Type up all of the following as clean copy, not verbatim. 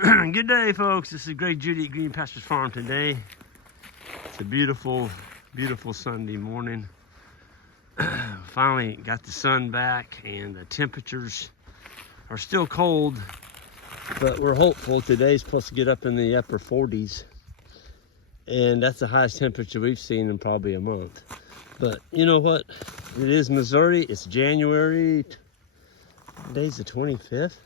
Good day, folks. This is Greg Judy at Green Pastures Farm today. It's a beautiful, beautiful Sunday morning. Finally got the sun back and the temperatures are still cold, but we're hopeful. Today's supposed to get up in the upper 40s, and that's the highest temperature we've seen in probably a month. But you know what? It is Missouri. It's January. Today's the 25th.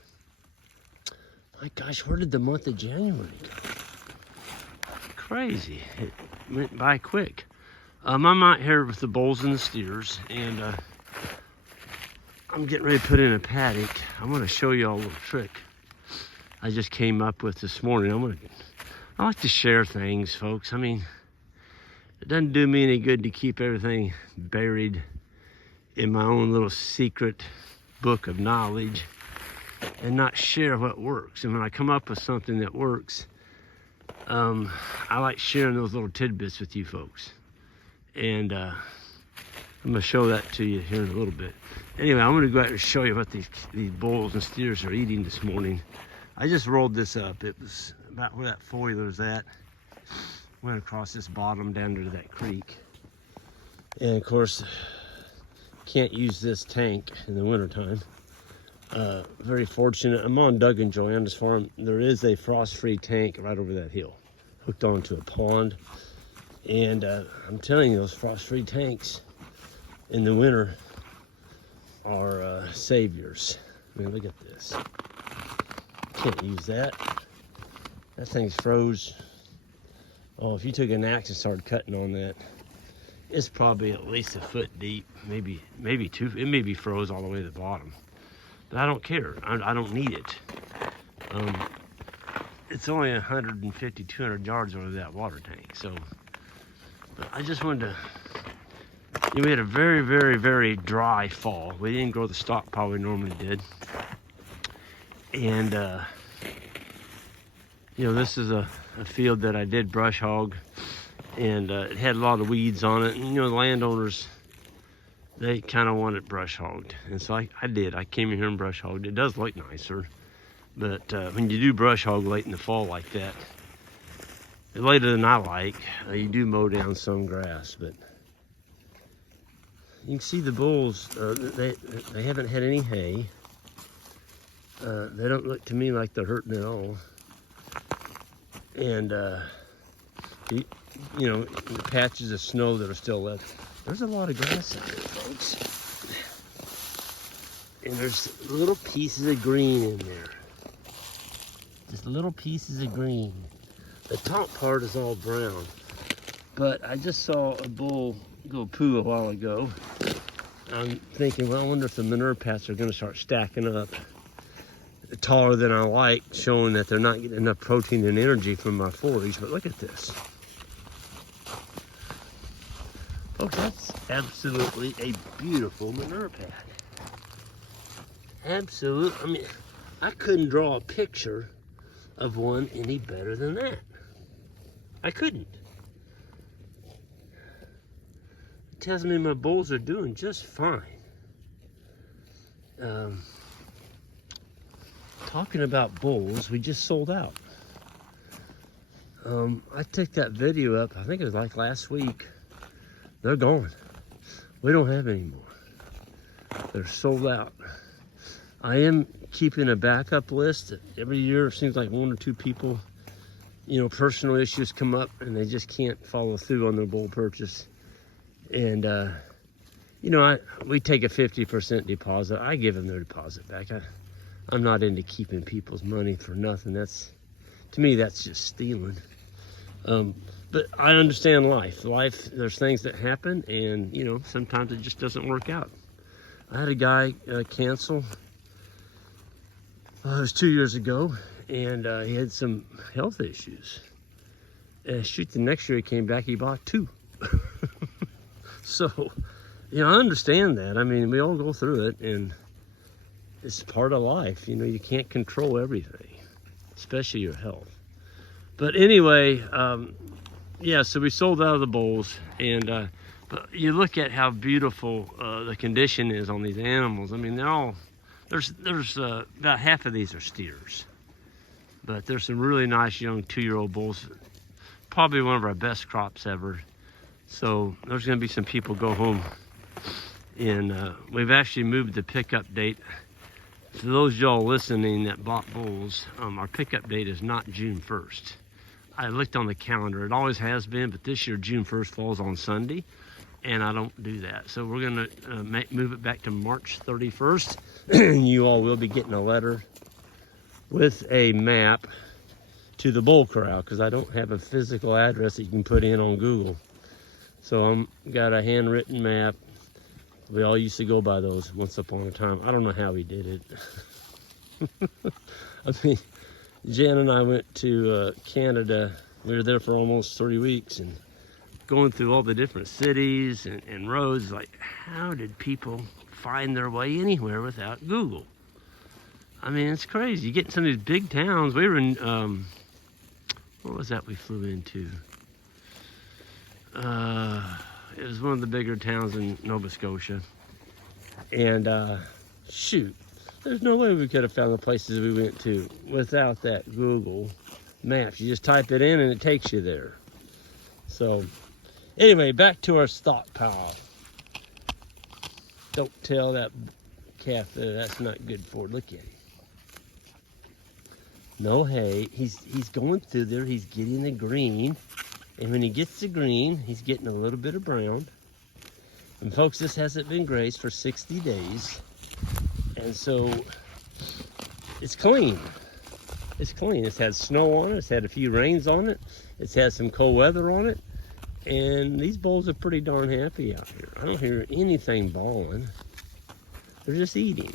My gosh, where did the month of January go? Crazy. It went by quick. I'm out here with the bulls and the steers, and I'm getting ready to put in a paddock. I'm going to show you all a little trick I just came up with this morning. I like to share things, folks. I mean, it doesn't do me any good to keep everything buried in my own little secret book of knowledge and not share what works. And when I come up with something that works, I like sharing those little tidbits with you folks. And I'm gonna show that to you here in a little bit. Anyway, I'm gonna go out and show you what these bulls and steers are eating this morning. I just rolled this up. It was about where that foiler's at. Went across this bottom down to that creek. And of course, can't use this tank in the wintertime. Very fortunate. I'm on Doug and Joanna's farm. There is a frost-free tank right over that hill, hooked onto a pond. And I'm telling you, those frost-free tanks in the winter are saviors. I mean, look at this. Can't use that. That thing's froze. Oh, if you took an axe and started cutting on that, it's probably at least a foot deep, maybe 2. It may be froze all the way to the bottom. But I don't care. I don't need it. It's only 150, 200 yards over that water tank. So, but I just wanted to. We had a very, very, very dry fall. We didn't grow the stockpile we normally did. And, this is a field that I did brush hog. And it had a lot of weeds on it. And, the landowners, they kind of want it brush hogged. And so I did. I came in here and brush hogged. It does look nicer. But when you do brush hog late in the fall like that, later than I like, you do mow down some grass. But you can see the bulls, they haven't had any hay. They don't look to me like they're hurting at all. And, the patches of snow that are still left. There's a lot of grass out there, folks. And there's little pieces of green in there. Just little pieces of green. The top part is all brown. But I just saw a bull go poo a while ago. I'm thinking, well, I wonder if the manure pats are going to start stacking up taller than I like, showing that they're not getting enough protein and energy from my forage. But look at this. Folks, that's absolutely a beautiful manure pad. Absolutely. I mean, I couldn't draw a picture of one any better than that. I couldn't. It tells me my bulls are doing just fine. Talking about bulls, we just sold out. I took that video up, I think it was like last week. They're gone. We don't have any more. They're sold out. I am keeping a backup list. Every year it seems like 1 or 2 people, personal issues come up and they just can't follow through on their bull purchase. And, we take a 50% deposit. I give them their deposit back. I'm not into keeping people's money for nothing. To me, that's just stealing. But I understand life. There's things that happen, and, sometimes it just doesn't work out. I had a guy cancel. It was 2 years ago, and he had some health issues. And the next year he came back, he bought 2. So, I understand that. I mean, we all go through it, and it's part of life. You can't control everything, especially your health. But anyway, so we sold out of the bulls, and but you look at how beautiful the condition is on these animals. I mean, there's about half of these are steers. But there's some really nice young 2-year-old bulls. Probably one of our best crops ever. So there's gonna be some people go home. And we've actually moved the pickup date. For those y'all listening that bought bulls, our pickup date is not June 1st. I looked on the calendar, it always has been, but this year June 1st falls on Sunday, and I don't do that. So we're gonna move it back to March 31st, and you all will be getting a letter with a map to the bull corral, because I don't have a physical address that you can put in on Google. So I'm got a handwritten map. We all used to go by those once upon a time. I don't know how we did it. I mean, Jan and I went to Canada. We were there for almost 3 weeks, and going through all the different cities and roads, like, how did people find their way anywhere without Google? I mean, it's crazy. You get in some of these big towns. We were in, what was that we flew into? It was one of the bigger towns in Nova Scotia. And shoot, there's no way we could have found the places we went to without that Google Maps. You just type it in and it takes you there. So anyway, back to our stockpile. Don't tell that calf that that's not good for it. Look at him. No hay. He's going through there. He's getting the green. And when he gets the green, he's getting a little bit of brown. And folks, this hasn't been grazed for 60 days. And so it's clean. It's clean. It's had snow on it. It's had a few rains on it. It's had some cold weather on it. And these bulls are pretty darn happy out here. I don't hear anything bawling. They're just eating.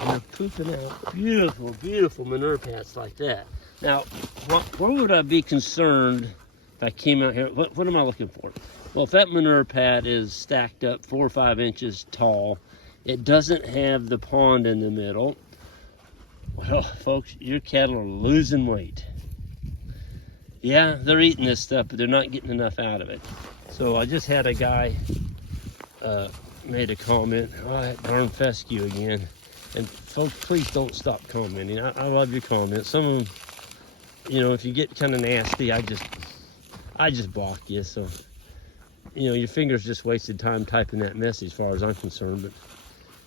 And they're pooping out beautiful, beautiful manure pads like that. Now, where would I be concerned if I came out here? What am I looking for? Well, if that manure pad is stacked up 4 or 5 inches tall, it doesn't have the pond in the middle, well, folks, your cattle are losing weight. Yeah, they're eating this stuff, but they're not getting enough out of it. So I just had a guy made a comment, oh, that darn fescue again. And folks, please don't stop commenting. I love your comments. Some of them, you know, if you get kind of nasty, I just block you. So, you know, your fingers just wasted time typing that message as far as I'm concerned. But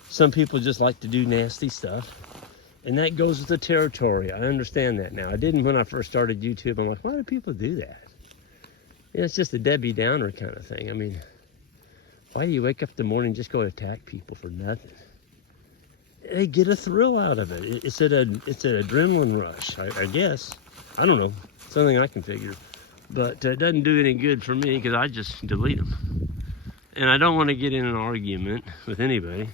some people just like to do nasty stuff. And that goes with the territory. I understand that now. I didn't when I first started YouTube. I'm like, why do people do that? Yeah, it's just a Debbie Downer kind of thing. I mean, why do you wake up in the morning and just go attack people for nothing? They get a thrill out of it. It's an adrenaline rush, I guess. I don't know. Something I can figure. But it doesn't do any good for me because I just delete them. And I don't want to get in an argument with anybody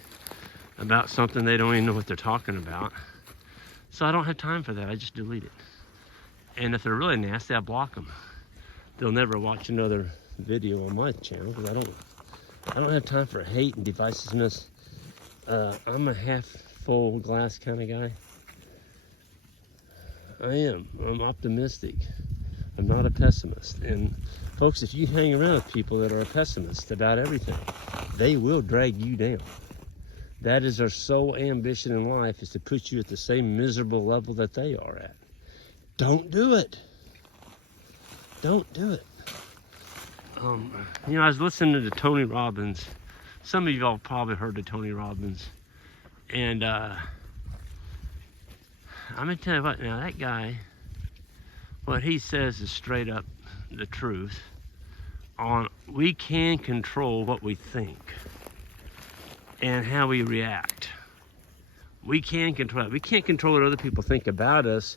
about something they don't even know what they're talking about. So I don't have time for that. I just delete it. And if they're really nasty, I block them. They'll never watch another video on my channel because I don't have time for hate and divisiveness. I'm a half full glass kind of guy. I am. I'm optimistic. I'm not a pessimist. And folks, if you hang around with people that are a pessimist about everything, they will drag you down. That is their sole ambition in life, is to put you at the same miserable level that they are at. Don't do it. Don't do it. You know, I was listening to Tony Robbins. Some of y'all probably heard of Tony Robbins. And I'm going to tell you what, now that guy, what he says is straight up the truth. We can control what we think and how we react. We can control it. We can't control what other people think about us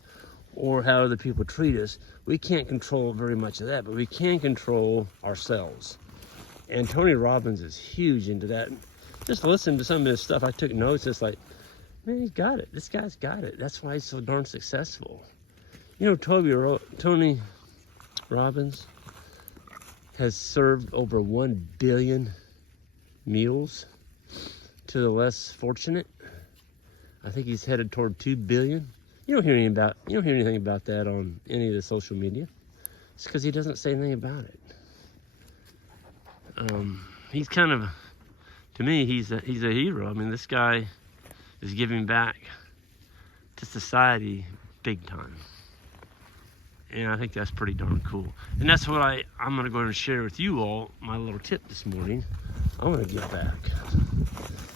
or how other people treat us. We can't control very much of that, but we can control ourselves. And Tony Robbins is huge into that. Just listen to some of his stuff. I took notes. It's like, man, he's got it. This guy's got it. That's why he's so darn successful. You know, Tony Robbins has served over 1 billion meals to the less fortunate. I think he's headed toward 2 billion. You don't hear anything about that on any of the social media. It's because he doesn't say anything about it. He's kind of, to me, he's a hero. I mean, this guy is giving back to society big time. And I think that's pretty darn cool. And that's what I'm gonna go and share with you all, my little tip this morning. I'm gonna get back.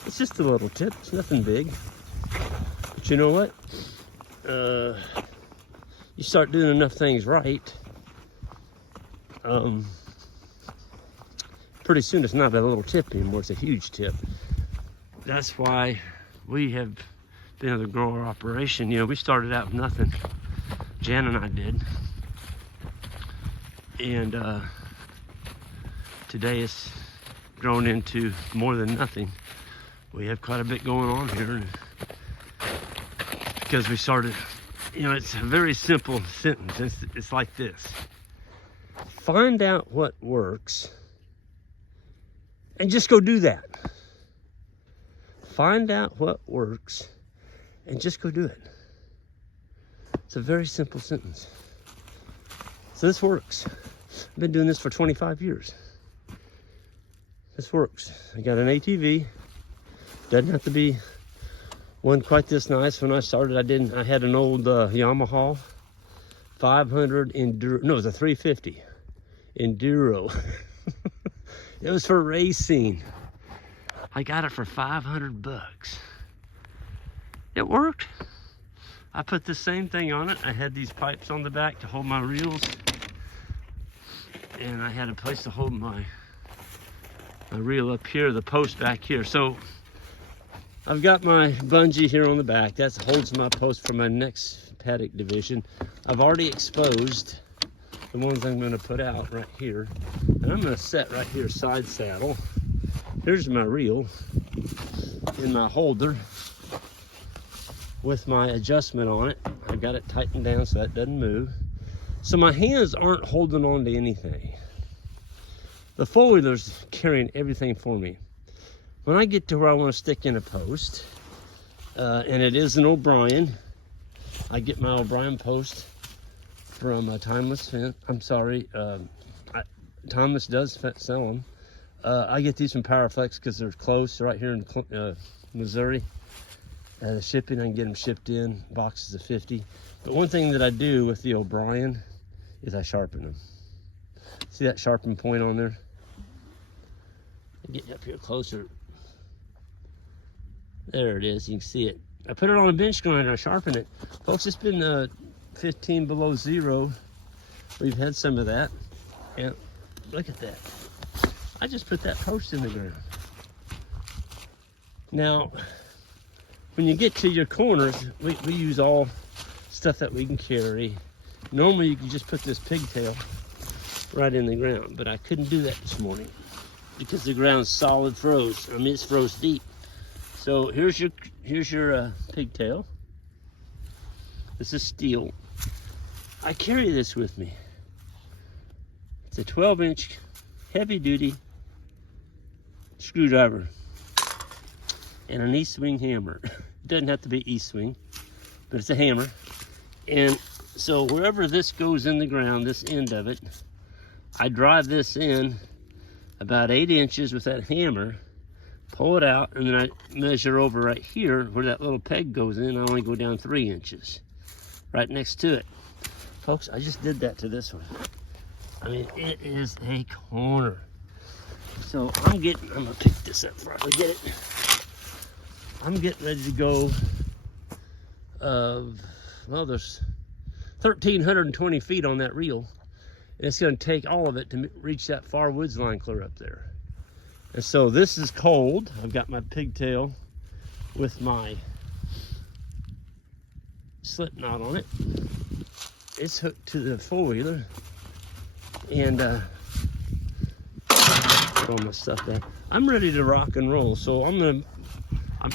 It's just a little tip, it's nothing big. But you know what? You start doing enough things right, pretty soon it's not a little tip anymore, it's a huge tip. That's why we have been able to grow our operation. You know, we started out with nothing. Jan and I did. And today it's grown into more than nothing. We have quite a bit going on here because we started, you know, it's a very simple sentence. It's like this. Find out what works and just go do that. Find out what works and just go do it. It's a very simple sentence. So this works. I've been doing this for 25 years. This works. I got an ATV. Doesn't have to be one quite this nice. When I started, I had an old Yamaha 500 Enduro. No, it was a 350 Enduro. It was for racing. I got it for 500 bucks. It worked. I put the same thing on it. I had these pipes on the back to hold my reels. And I had a place to hold my reel up here, the post back here. So I've got my bungee here on the back. That holds my post for my next paddock division. I've already exposed the ones I'm going to put out right here. And I'm going to set right here, side saddle. Here's my reel in my holder with my adjustment on it. I've got it tightened down so that doesn't move. So my hands aren't holding on to anything. The four-wheeler's carrying everything for me. When I get to where I want to stick in a post, and it is an O'Brien, I get my O'Brien post from Timeless. I'm sorry, Timeless does sell them. I get these from Powerflex because they're close, right here in Missouri. The shipping, I can get them shipped in boxes of 50. But one thing that I do with the O'Brien is I sharpen them. See that sharpen point on there? Get up here closer. There it is, you can see it. I put it on a bench grinder, I sharpen it. Folks, it's been 15 below zero. We've had some of that. And look at that. I just put that post in the ground. Now, when you get to your corners, we use all stuff that we can carry. Normally you can just put this pigtail right in the ground, but I couldn't do that this morning because the ground's solid froze. I mean, it's froze deep. So here's your pigtail. This is steel. I carry this with me. It's a 12-inch heavy-duty screwdriver and an E-swing hammer. It doesn't have to be E-swing, but it's a hammer. And so wherever this goes in the ground, this end of it, I drive this in about 8 inches with that hammer, pull it out, and then I measure over right here where that little peg goes in. I only go down 3 inches, right next to it. Folks, I just did that to this one. I mean, it is a corner. So I'm gonna pick this up before I get it. I'm getting ready to go, well, there's 1,320 feet on that reel. And it's gonna take all of it to reach that far woods line clear up there. And so this is cold. I've got my pigtail with my slip knot on it. It's hooked to the four-wheeler. And all my stuff there. I'm ready to rock and roll. So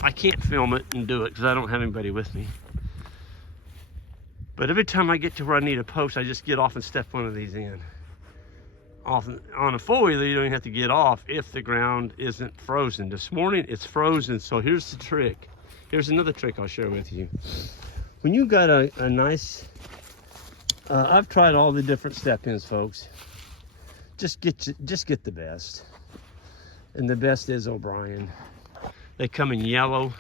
I can't film it and do it because I don't have anybody with me. But every time I get to where I need a post, I just get off and step one of these in. On a four-wheeler, you don't even have to get off if the ground isn't frozen. This morning, it's frozen, so here's the trick. Here's another trick I'll share with you. When you got a nice, I've tried all the different step-ins, folks. Just get the best. And the best is O'Brien. They come in yellow,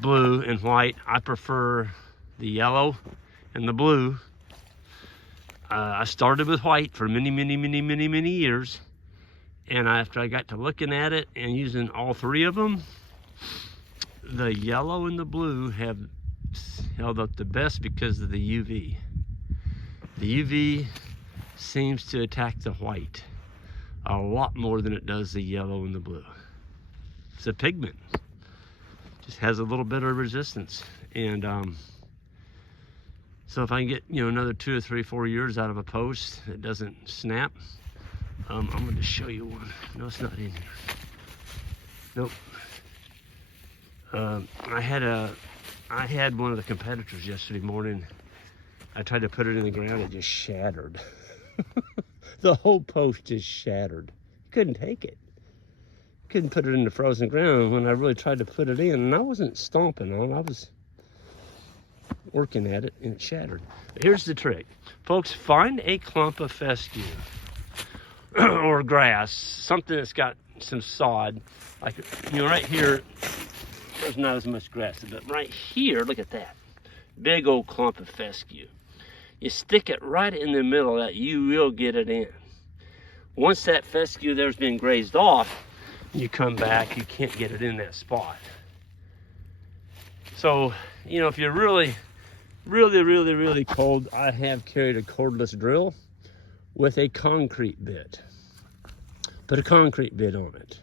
blue, and white. I prefer the yellow and the blue. I started with white for many years. And after I got to looking at it and using all three of them, the yellow and the blue have held up the best because of the UV. The UV seems to attack the white a lot more than it does the yellow and the blue. It's a pigment. Just has a little bit of resistance. And so if I can get, another 2 or 3, 4 years out of a post that doesn't snap, I'm going to show you one. No, it's not in here. Nope. I had one of the competitors yesterday morning. I tried to put it in the ground, it just shattered. The whole post just shattered. Couldn't take it. Couldn't put it in the frozen ground when I really tried to put it in. And I wasn't stomping on it, I was working at it, and it shattered. But here's the trick. Folks, find a clump of fescue or grass, something that's got some sod. Like, right here, there's not as much grass, but right here, look at that. Big old clump of fescue. You stick it right in the middle of that, you will get it in. Once that fescue there's been grazed off, you come back, you can't get it in that spot. So, if you're really cold, I have carried a cordless drill with a concrete bit. Put a concrete bit on it.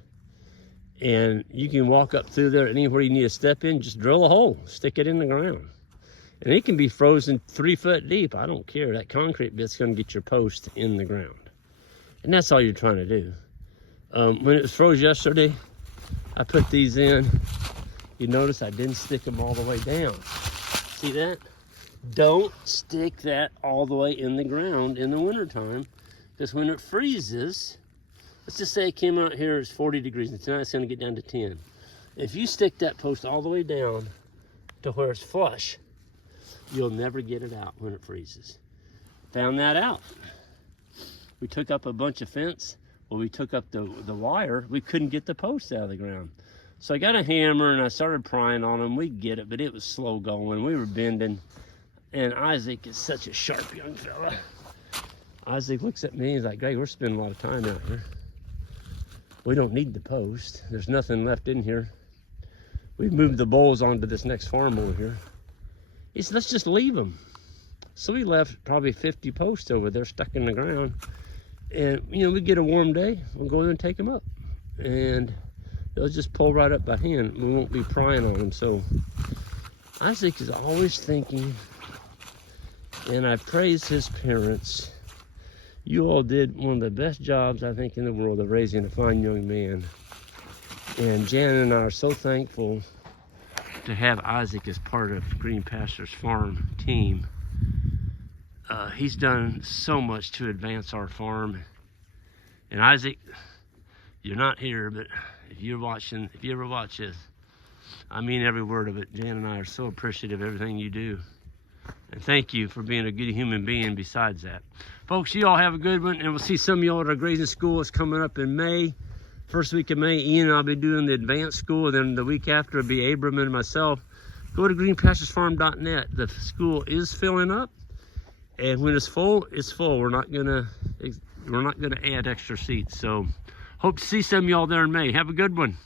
And you can walk up through there, anywhere you need to step in, just drill a hole, stick it in the ground. And it can be frozen 3 foot deep, I don't care. That concrete bit's gonna get your post in the ground. And that's all you're trying to do. When it was froze yesterday, I put these in. You notice I didn't stick them all the way down. See that? Don't stick that all the way in the ground in the wintertime, because when it freezes, let's just say it came out here, it's 40 degrees, and tonight it's gonna get down to 10. If you stick that post all the way down to where it's flush, you'll never get it out when it freezes. Found that out. We took up a bunch of fence. Well, we took up the wire. We couldn't get the post out of the ground. So I got a hammer and I started prying on them. We'd get it, but it was slow going. We were bending. And Isaac is such a sharp young fella. Isaac looks at me and he's like, Greg, we're spending a lot of time out here. We don't need the post. There's nothing left in here. We've moved the bulls onto this next farm over here. He said, let's just leave them. So we left probably 50 posts over there stuck in the ground. And, we get a warm day, we'll go in and take them up. And they'll just pull right up by hand. We won't be prying on them. So Isaac is always thinking, and I praise his parents. You all did one of the best jobs, I think, in the world of raising a fine young man. And Jan and I are so thankful to have Isaac as part of Green Pastures Farm team. He's done so much to advance our farm. And Isaac, you're not here, but if you ever watch this, I mean every word of it. Jan and I are so appreciative of everything you do. And thank you for being a good human being besides that. Folks, you all have a good one, and we'll see some of y'all at our grazing school. It's coming up in May. First week of May, Ian and I'll be doing the advanced school, and then the week after it'll be Abram and myself. Go to greenpasturesfarm.net. The school is filling up, and when it's full, it's full. We're not gonna add extra seats. So hope to see some of y'all there in May. Have a good one.